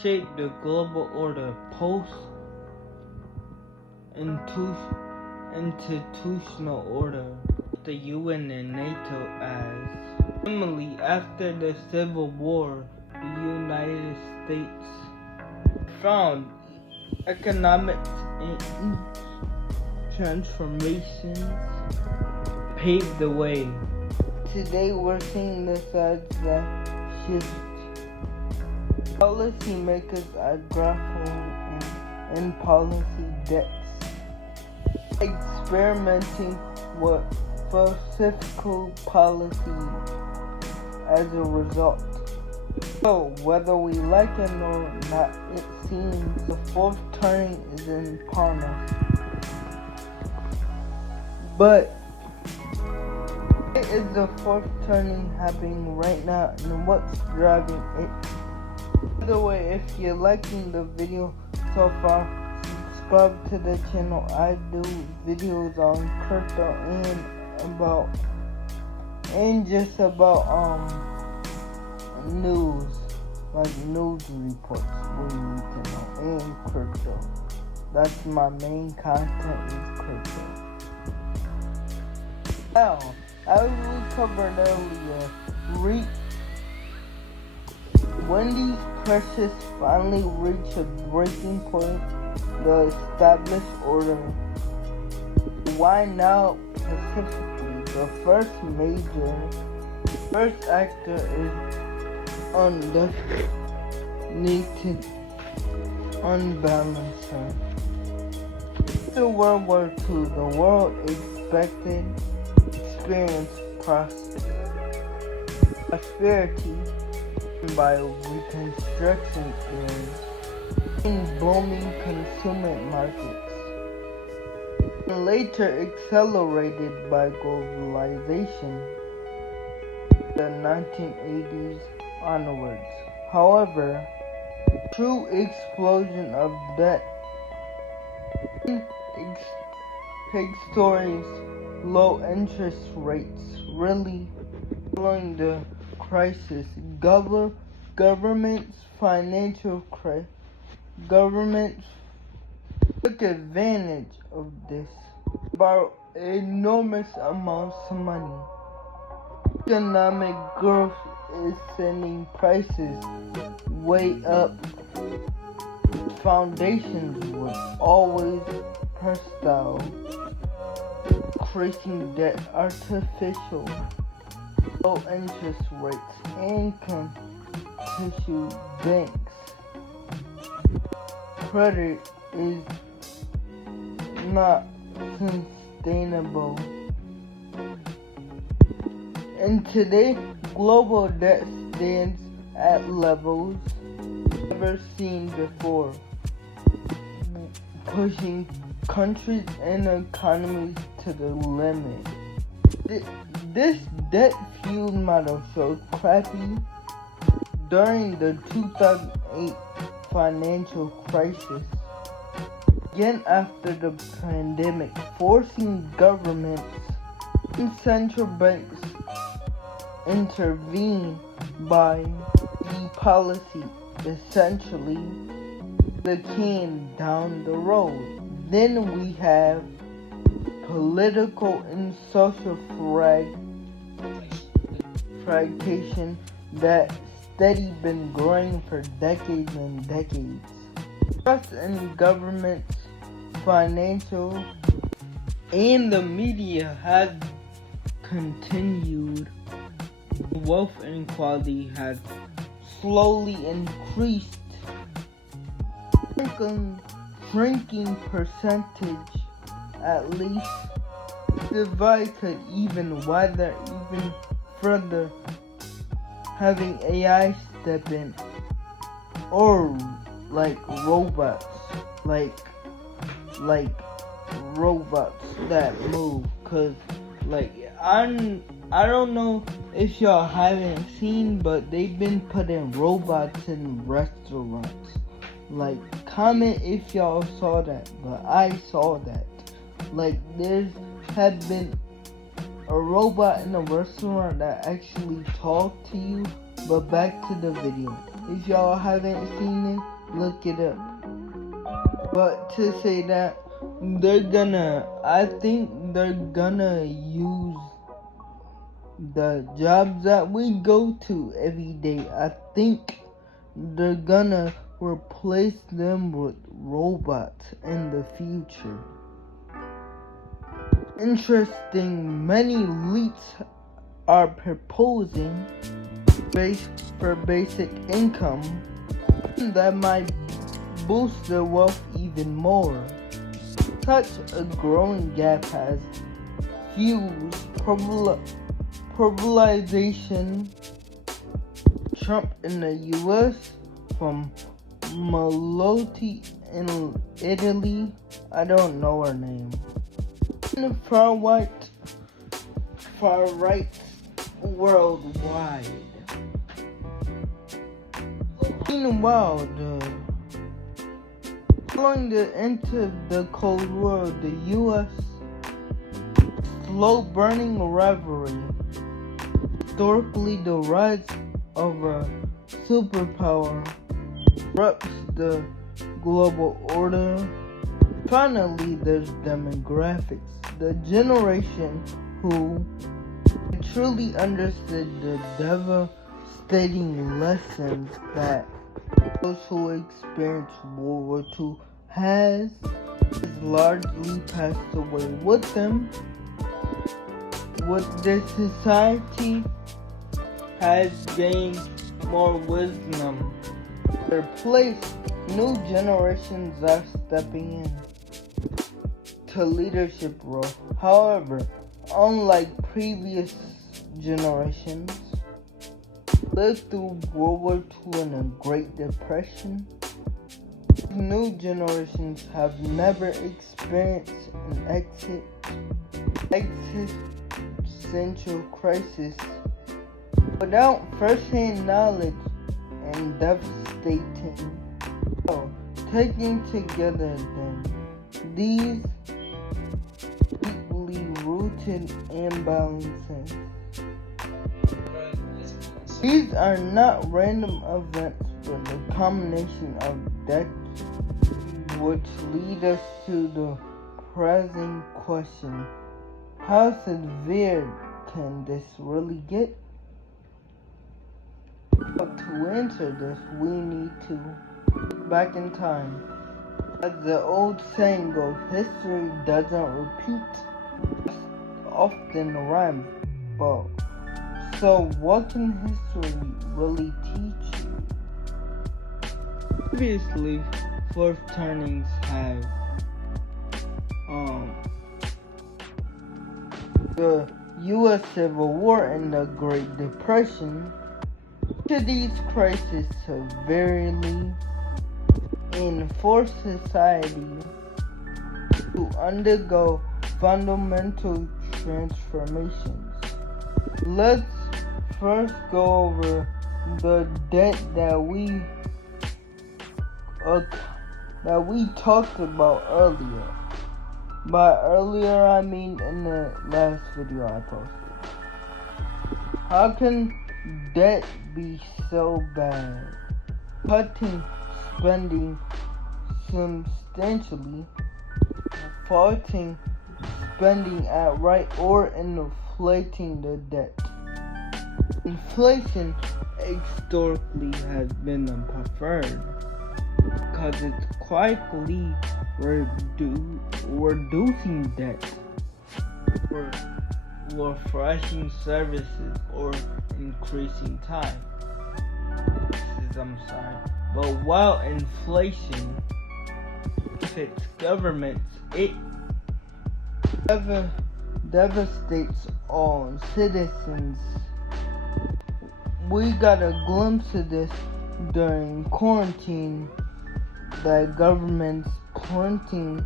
shaped the global order institutional order, the UN and NATO as. Similarly, after the Civil War, the United States found economics and transformations paved the way. Today we're seeing the sides that shift. Policymakers are grappling in policy debts, experimenting with fiscal policy as a result. So, whether we like it or not, it seems the fourth turning is upon us. But it is the fourth turning happening right now, and what's driving it? By the way, if you're liking the video so far, subscribe to the channel. I do videos on crypto and just about news, like news reports we need to know, and crypto. That's my main content is crypto. Now, as we covered earlier, when these pressures finally reach a breaking point, the established order. Why now specifically? The first actor is undefinited, unbalanced. After World War II, the world expected experience prosperity by reconstruction eras in booming consumer markets, and later accelerated by globalization the 1980s onwards. However, true explosion of debt stories, low interest rates really following the crisis. Governments took advantage of this, borrowed enormous amounts of money. Economic growth is sending prices way up. Foundations were always hostile, increasing debt, artificial low interest rates, and tissue banks. Credit is not sustainable. And today, global debt stands at levels never seen before, pushing countries and economies to the limit. This debt-fueled model showed crappy during the 2008 financial crisis, again after the pandemic, forcing governments and central banks intervene by the policy, essentially the can down the road. Then we have political and social fragmentation that steady been growing for decades and decades. Trust in governments, financial, and the media has continued. Wealth inequality has slowly increased, shrinking percentage at least. The divide could even widen even further, having AI step in, or like robots, like robots that move. Cause I don't know if y'all haven't seen, but they've been putting robots in restaurants. Like, comment if y'all saw that, but I saw that. Like, there's had been a robot in a restaurant that actually talked to you. But back to the video. If y'all haven't seen it, look it up. But to say that, I think they're gonna use the jobs that we go to every day. I think they're gonna replace them with robots in the future. Interesting, many elites are proposing for basic income that might boost their wealth even more. Such a growing gap has fueled polarization. Trump in the US, from Meloni in Italy, I don't know her name, and the far right worldwide. Meanwhile, following the end of the Cold War, the U.S. slow-burning rivalry, historically the rise of a superpower, disrupts the global order. Finally, there's demographics. The generation who truly understood the devastating lessons that those who experienced World War II has largely passed away with them. What this society has gained more wisdom. Their place, new generations are stepping in to leadership role. However, unlike previous generations, lived through World War II and the Great Depression, new generations have never experienced an existential crisis without first-hand knowledge and devastating. So, taking together then, these deeply rooted imbalances. These are not random events, but the combination of decades which lead us to the pressing question: how severe can this really get? But to answer this, we need to look back in time. As the old saying goes, history doesn't repeat, often rhymes. But so what can history really teach you? Obviously, fourth turnings have the U.S. Civil War and the Great Depression. To these crises severely and force society to undergo fundamental transformations. Let's first go over the debt that we talked about earlier. By earlier, I mean in the last video I posted. How can debt be so bad? Cutting spending substantially, faulting spending outright, or inflating the debt. Inflation historically has been the preferred because it's quietly reducing debt, or refreshing services, or increasing time. But while inflation benefits governments, it devastates all citizens. We got a glimpse of this during quarantine, that governments printing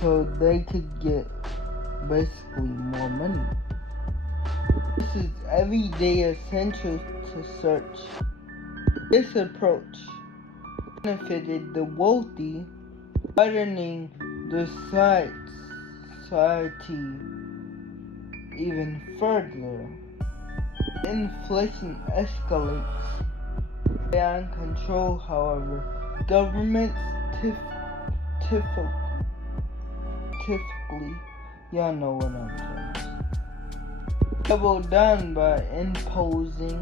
so they could get basically more money. This is everyday essential to search. This approach benefited the wealthy, widening the society even further. Inflation escalates. beyond control, however. Governments typically, y'all know what I'm saying, double down by imposing